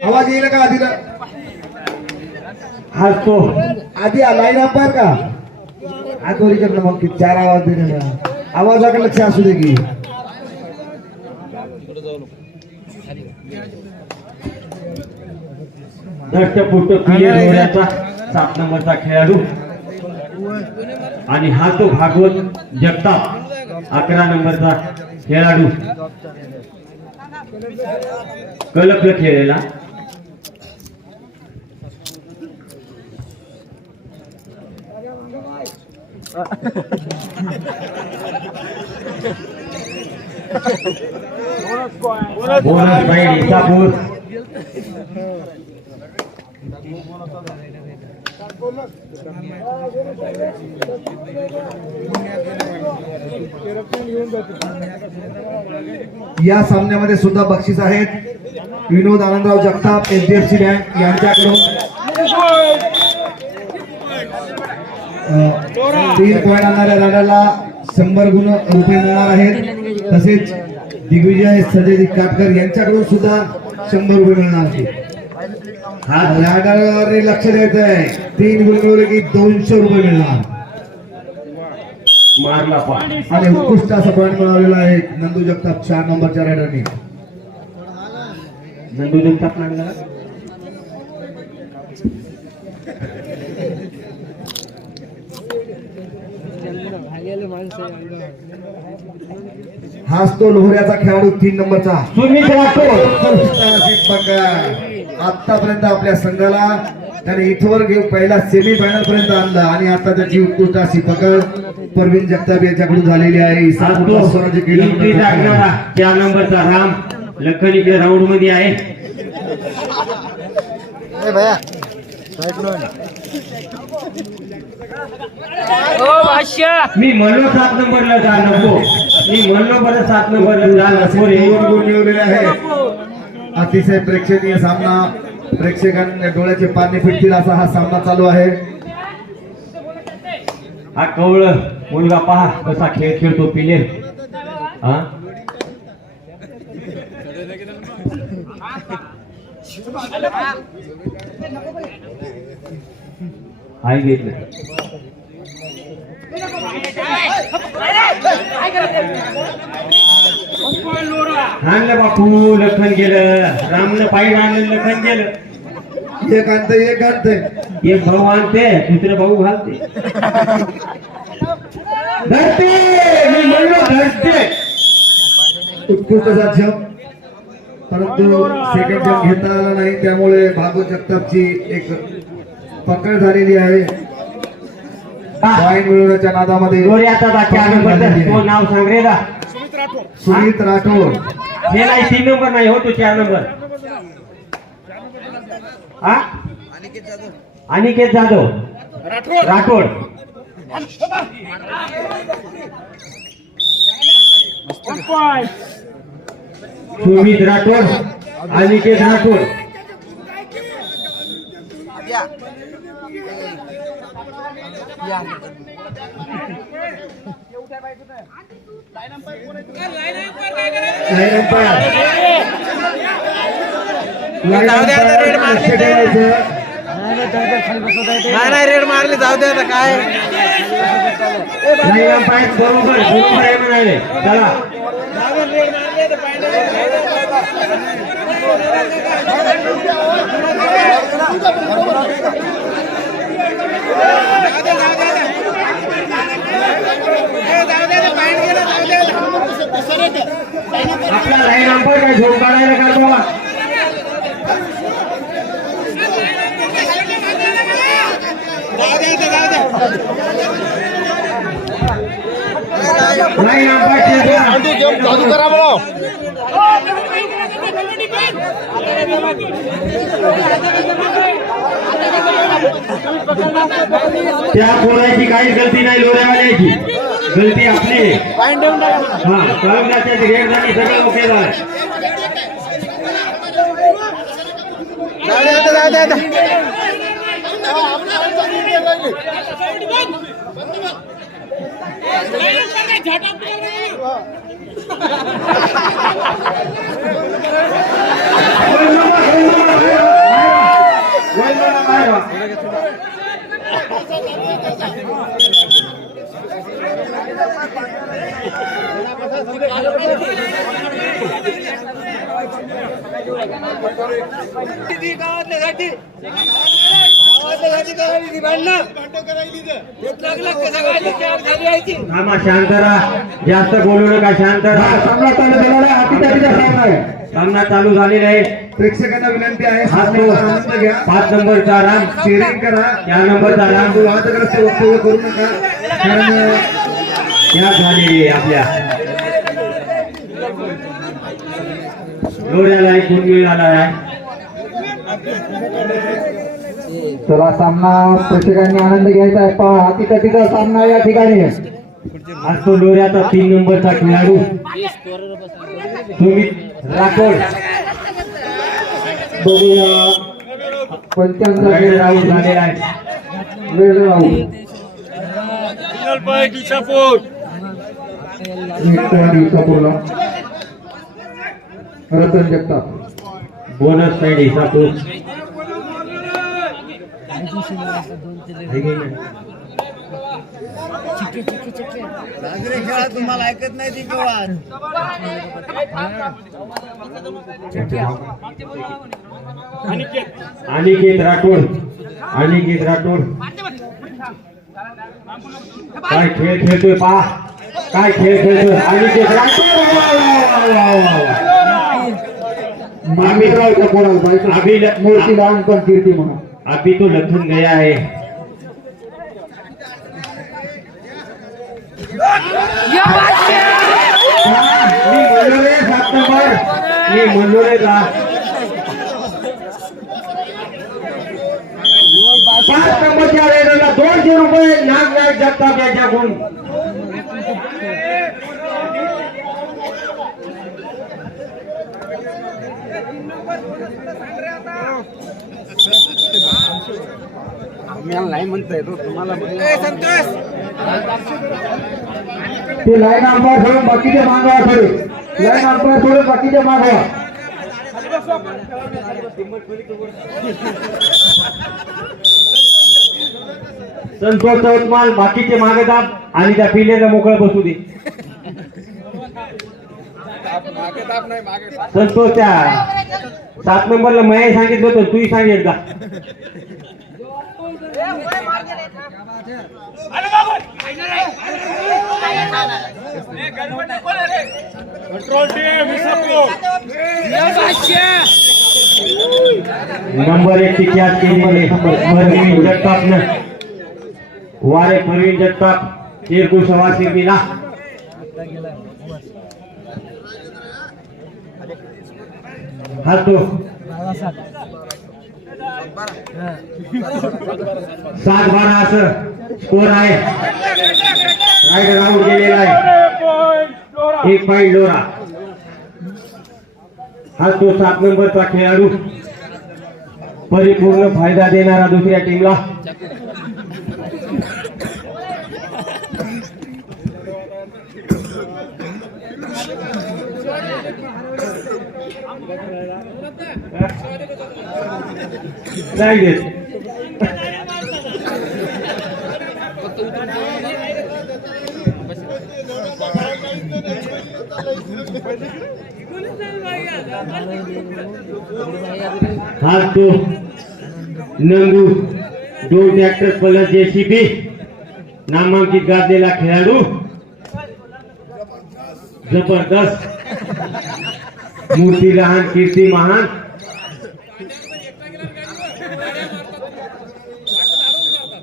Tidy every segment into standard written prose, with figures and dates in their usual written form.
आवाज येईल का आधीला? हा तो आधी लाईन अंपायर का आतोरी करणार मग की चार आवाज दिले ना आवाजाकडे लक्ष असू दे की दष्टपुष्ट क्लिअर होण्याचा 7 नंबरचा खेळाडू आणि हा तो भागवत जगताप 11 नंबरचा खेळाडू कलपला खेळलेला बोनस पॉइंट इसापूर या सामन्यामध्ये सुद्धा बक्षीस आहेत विनोद आनंदराव जगताप HDFC बँक यांच्याकडून 3 पॉइंट आणणाऱ्या राडाला 100 रुपये मिळणार आहेत तसेच दिग्विजय सजय काटकर यांच्याकडून सुद्धा 100 रुपये मिळणार आहेत हा राडावर लक्ष द्यायचं आहे 3 गुण मिळवले की 200 रुपये मिळणार मारला पॉइंट आणि उत्कृष्ट असा पॉइंट मिळवलेला आहे नंदू जगताप 4 नंबरच्या रायडरने नंदू जगताप लागला हाच तो लोहऱ्याचा खेळाडू 3 नंबरचा सुमित राठोड आतापर्यंत आपल्या संघाला त्याने इथवर घेऊन पहिला सेमी फायनल पर्यंत आणला आणि आता त्याची उत्कृष्ट अशी पकड परवीन जगताप यांच्याकडून झालेली आहे 4 नंबरचा राम लखन इकडे राऊंड मध्ये आहे मी म्हणलो 7 नंबरला जा नको मी म्हणलो बरं 7 नंबरला जा नको रे गुण मिळवलेले आहे अतिशय प्रेक्षणीय सामना प्रेक्षकांना डोळ्याचे पाणी फिटतील असा हा सामना चालू आहे हा कवळ मुलगा पहा कसा खेळ खेळतो पिले हा आई घेतलं आणलं बापू लखन गेलं रामनं पायी आणलं लखन गेलं एक आणतंय एक भाऊ आणते दुसरे भाऊ घालते धरते मी म्हणलो धरते उत्कृष्ट असा जम्प परंतु सेकंड जम्प घेता आला नाही त्यामुळे भागवत जगतापची एक पकड झालेली आहे पॉइंट मिळवण्याच्या नादामध्ये आता 4 नंबर नाव सांग रे दा सुमित राठोड हे नाही 3 नंबर नाही हो तो 4 नंबर हा अनिकेत जाधव राठोड सुमित राठोड अनिकेत राठोड नाही रेड मारली जाऊ दे आता काय बरोबर आहे म्हणाले चला आपला लाईन अंपायर काय झोप काढायला का बाबा लाईन अंपायर चालू करा बोलो त्या पोराची काही गलती नाही लोऱ्यावाल्याची गलती आपली हा कळमण्याच्या रेड झाली सगळं ओके झालं झाले आम्हा शांत राहा, जास्त बोलू नका, शांत राहा. सामना चालू झालेला आहे, हातीतटीचा सामना आहे. सामना चालू झालेला आहे. प्रेक्षकांना विनंती आहे हात सामन्याचा आनंद घ्या, 5 नंबरचा रान, शेअरिंग करा, 4 नंबरचा रान वादग्रस्त वक्तव्य करू नका, कारण या झालेली आहे आपल्या लोऱ्याला एक गुण मिळाला आहे. चला सामना प्रेक्षकांनी आनंद घ्यायचा आहे. पहा हातीतटीचा सामना या ठिकाणी आहे. आज तो लोऱ्याचा 3 नंबरचा खेळाडू सुमित राठोड पंचांचा आऊट झालेला आहे. वेळ राहू रतन जगताप बोनस साईड हिसाबून तुम्हाला ऐकत नाही ती केव्हा अनिकेत राठोड, अनिकेत राठोड काय खेळ खेळतोय, पहा काय खेळ खेळतोय अनिकेत राठोड. मामिरावच्या कोणाला पाहिजे मूर्ती लावून पण कीर्ती म्हणा. अभी तो लखन गया है. मी म्हणलो रे 7 नंबर, मी म्हणलो रे का 5 नंबरच्या रेडरला 200 रुपये नागनाथ जगताप याच्याकडून. नाही म्हणताय तुम्हाला ते लाईन अंपायर सोडून बाकीचे मागवा, थोडे लाईन अंपायर सोडून बाकीचे मागवा. संतोष चौतमाल बाकीचे मागे दाब आणि त्या पिलेला मोकळं बसू दे. संतोष त्या 7 नंबरला मया सांगितलं होतं, तूही सांगेल का? नंबर 1 ची कॅच केली परवीन जगतापनं. वारे परवीन जगताप शेरपूर सवासी मिला. हा तो 7-12 असं स्कोर आहे. रायडर आऊट गेलेला आहे. 1 पॉइंट लोरा. हा तो 7 नंबरचा खेळाडू परिपूर्ण फायदा देणारा दुसऱ्या टीमला. नाही देत. हा तो नंदू 2 ट्रॅक्टर प्लस JCB नामांकित गाजलेला खेळाडू. जबरदस्त, मूर्ती लहान कीर्ती महान.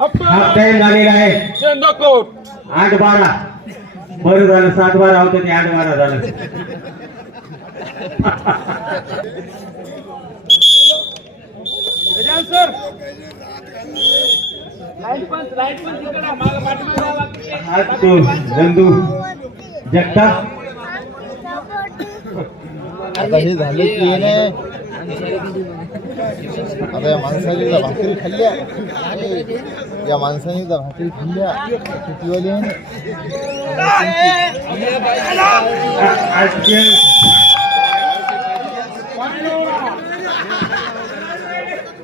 हाफ टाइम झालेला आहे. 8-12 बरं झालं, 7-12 होतं ते 8-12 झालं. हा तो नंदू जगताप. आता हे झालं की आता या माणसाने जर भाकरी खाल्ल्या, या माणसाने जर भाकरी खाल्ल्या कितीवाली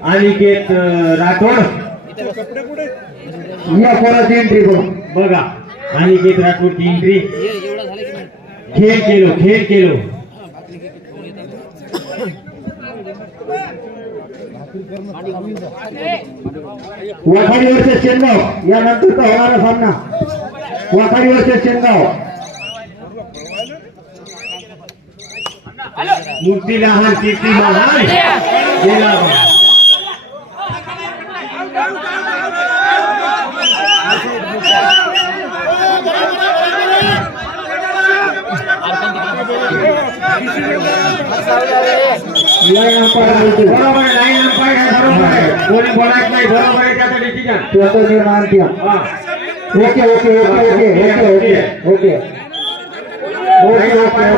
अनिकेत राठोड या कोणाची एंट्री करू बघा. अनिकेत राठोडची एंट्री. खेळ केलो. वाखाडी वर्सेस शेनगाव यानंतरचा होणारा सामना वाखाडी वर्सेस शेनगाव मूर्ती लहान कीर्ती महान गेला बरोबर लाईन अंपायर आहे बरोबर आहे कोणी बोलायचं नाही बरोबर आहे त्याचं डिसिजन त्याचं निर्णय द्या. Okay okay okay okay okay okay okay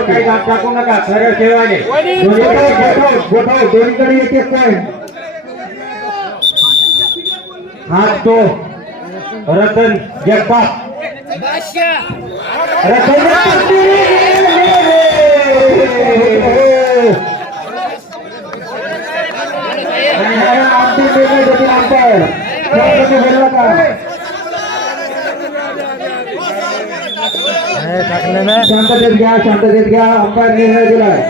काही दाब टाकू नका सरळ खेळवाले दोन्हीकडे एक एक पॉईंट. हात तो रतन जगताप रतन शांततेत घ्या अंपायर निर्णय दिलाय.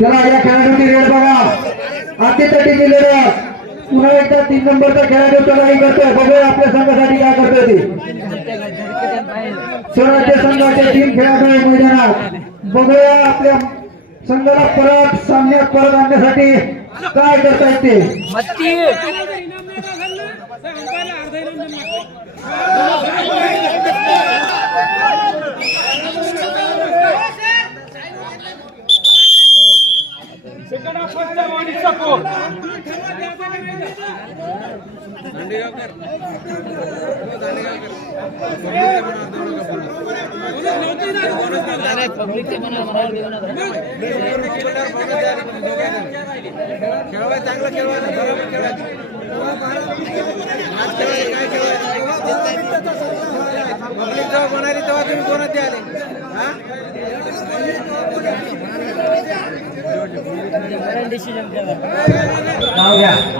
चला या खेळाडूची रेड बघा अति तटीची लढत पुन्हा एकदा 3 नंबरचा खेळाडू चढाई करतोय बघूया आपल्या संघासाठी काय करतोय ते. स्वराज्य संघाचे 3 खेळाडू मैदानात बघूया आपल्या संघाला परत सामन्यात परत आणण्यासाठी काय करतायत ते. चांगलं खेळवायचं बरोबर खेळवायचं पब्लिक जेव्हा बनारी तेव्हा तुम्ही कोणाचे आले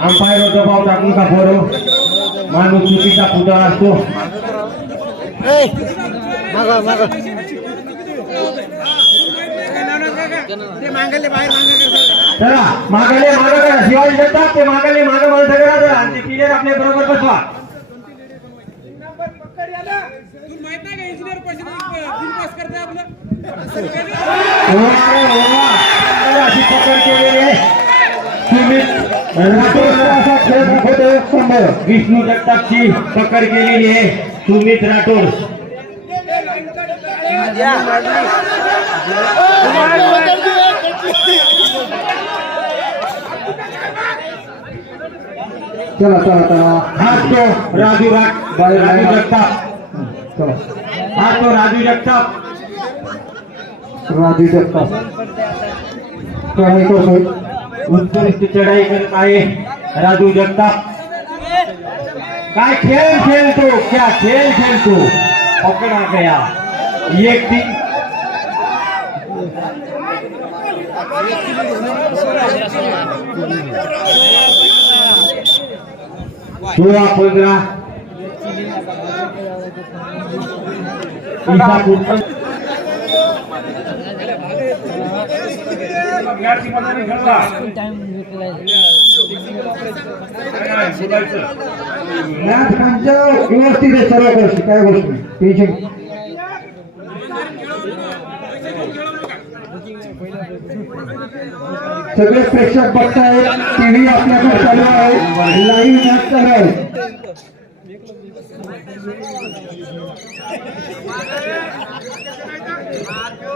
अंपायर दबाव टाकून का बरो माणूस चुकीचा पुतळा असतो चला मागाले मागं करा शिवाजी जगताप ते मागाले मागं माणसं करा आणि ते क्लिअर आपल्या बरोबर बसवा अशी पकड केलेली आहे विष्णू जगतापची पकड केलेली आहे सुमित राठोड चला चला चला हात तो राजू जगताप हात तो राजू जगताप उत्कृष्ट चढाई करत आहे राजू जगताप काय खेळ खेळतो क्या खेळ खेळतो पकडा गया एक तीन सोळा 15 इसापूर मॅच व्यवस्थित आहे सर्व गोष्टी काय गोष्टी टेन्शन सगळे प्रेक्षक बघतायत टीव्ही आपल्याकडे चालू आहे लाईव्ह मॅच चालू आहे.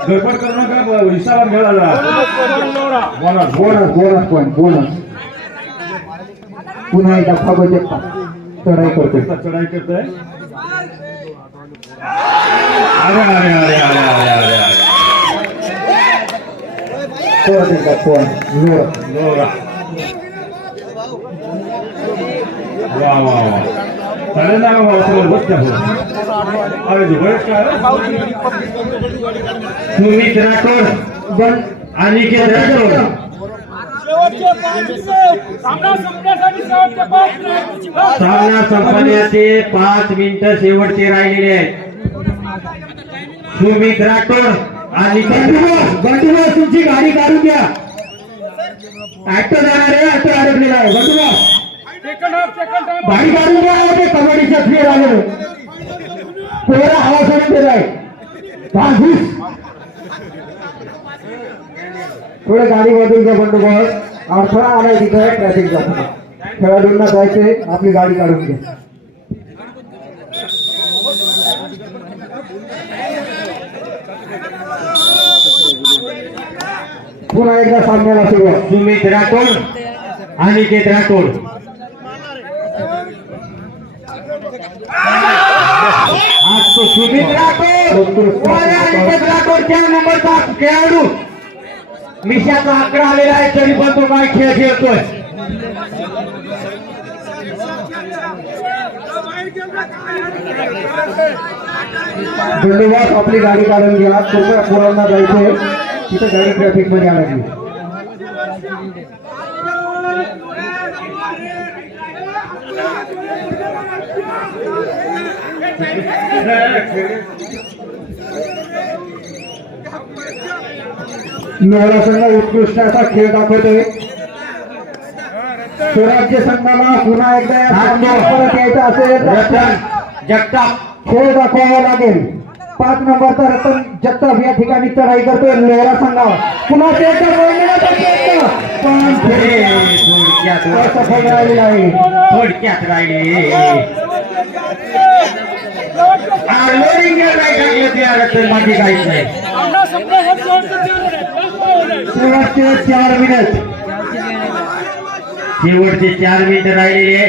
गडबड करू नका हिसाबात घ्या bonus bonus bonus point bonus पुन्हा एकदा फागो जगताप चढाई करतोय चढाई करतोय अरे अरे अरे अरे अरे अरे अरे परत एकदा पॉईंट लोरा वा वा वा चालेल ना बाबा सगळं बस अरे बरेच काय सुमित राठोड पण अनिकेत राठोड सामना संपण्याचे 5 मिनिटं शेवटचे राहिलेले आहेत सुमित राठोड आणि बंडूबास तुमची गाडी काढून द्या. ऍक्टर जाणार आहे, ऍक्टर अडकलेला आहे. बंडूबास गाडी काढून द्या. ते कबड्डीच्या प्लेअर आले पोरा हवा सोडून दिलाय. थोडे गाडी बदलून घ्या. बंडूबास अडथळा आलाय तिथे ट्रॅफिकचा. खेळाडूंना जायचंय, आपली गाडी काढून घ्या. पुन्हा एकदा सामन्याला सुरुवात. सुमित राठोड अनिकेत राठोड. आज तो सुमित राठोड आणि अनिकेत राठोड 4 नंबरचा खेळाडू. मिशाचा आकडा आलेला आहे, तरी पण तो काय खेळ खेळतोय. बंडूबास आपली गाडी काढून घ्या. पोरांना जायचंय, तिथे गाडी ट्रॅफिक मध्ये अडकली. लोहरा संघ उत्कृष्ट असा खेळ दाखवतोय. स्वराज्य संघाला पुन्हा एकदा या सामन्यात परत यायचं असेल रतन जगताप खेळ दाखवावा लागेल. 5 नंबरचा रतन जगताप या ठिकाणी चढाई करतोय लोहरा संघावर. पुन्हा असफल राहिलेला आहे. थोडक्यात राहिले. माझी काहीच नाही. शेवटचे 4 मिनिट. शेवटचे 4 मिनिट राहिलेले.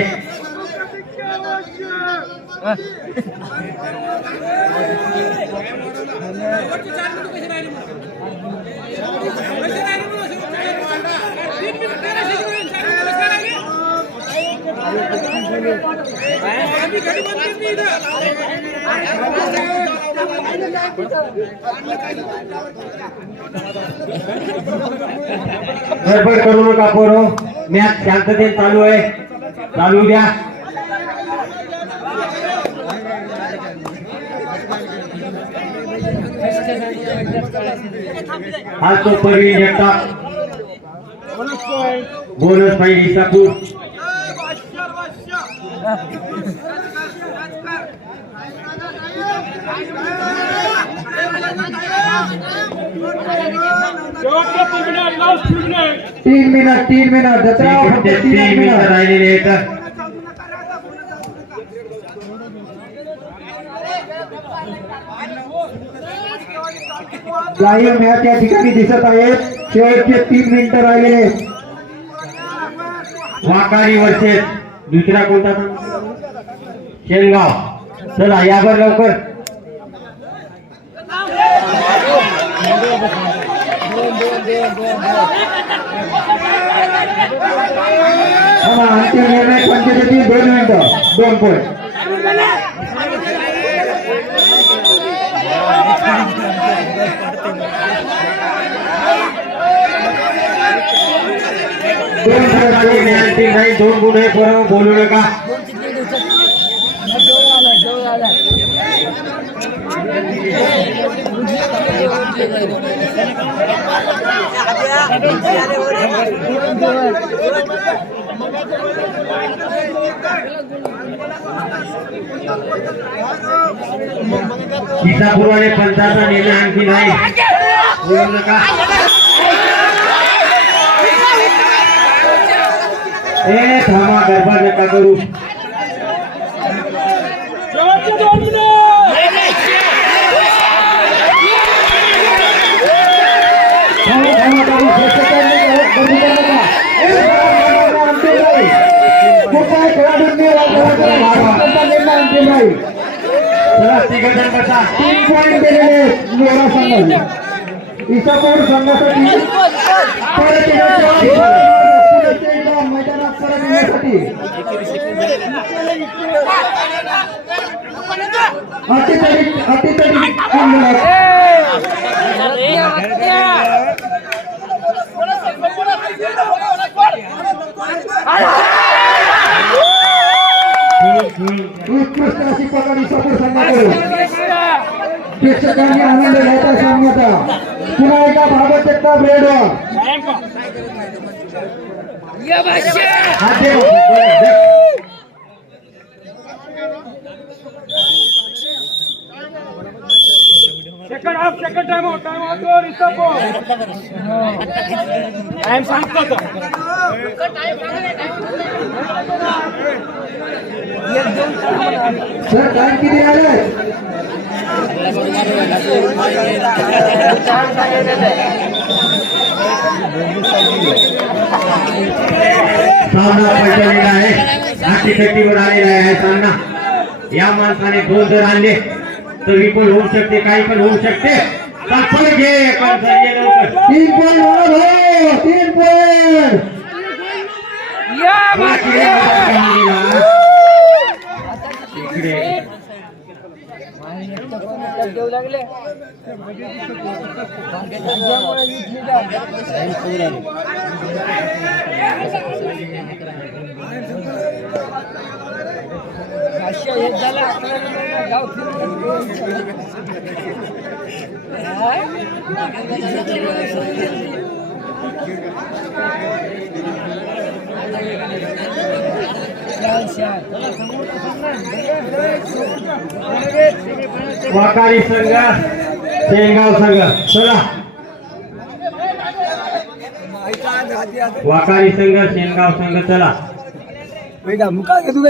गडबड करू नका पोरो. मॅच शांततेत चालू आहे, चालू द्या. हा तो परवीन जगताप. बोनस पाहिजे इसापूर. तीन मिनिट जत्रा फक्त 3 मिनिट राहिलेले आहेत. लाईव्ह मॅच या ठिकाणी दिसत आहेत. शेवटचे 3 मिनिट राहिलेले. वाकारी वर्सेस दुसरा कोणता शेलगाव. चला यावर लवकर. अंतिम निर्णय पंचायतीतील 2 मिनिटं 2 पॉईंट. दोन गुण आहे. बरोबर बोलू नका. इसापूरवाले पंचाचा निर्णय आणखी नाही. बोलू नका. थांबा, गडबड नका करू. तीन पॉईंट दिलेले लोहरा संघाला. इसापूर संघासाठी मैदानात परत येण्यासाठी अटीतटी उत्कृष्ट अशी पकड इसापूर संघाकडून. प्रेक्षकांनी आनंद घ्यायचा सामन्याचा. पुन्हा एकदा भागवत जगताप रेडवर second half second time out और स्टॉप टाइम सांगतो सर टाइम किती आले? सामना पलटलेला आहे. 60-60 आलेला आहे सामना. या माणसाने 2 जर आणले तर विपुल होऊ शकते, काही पण होऊ शकते. पण फरक घे पण संजय लवकर 3 पॉइंट हो, 3 पॉइंट. इकडे वाकारी संघ शेंगाव संघ चला. वाकारी संघ शेंगाव संघ चला. मुका घेतो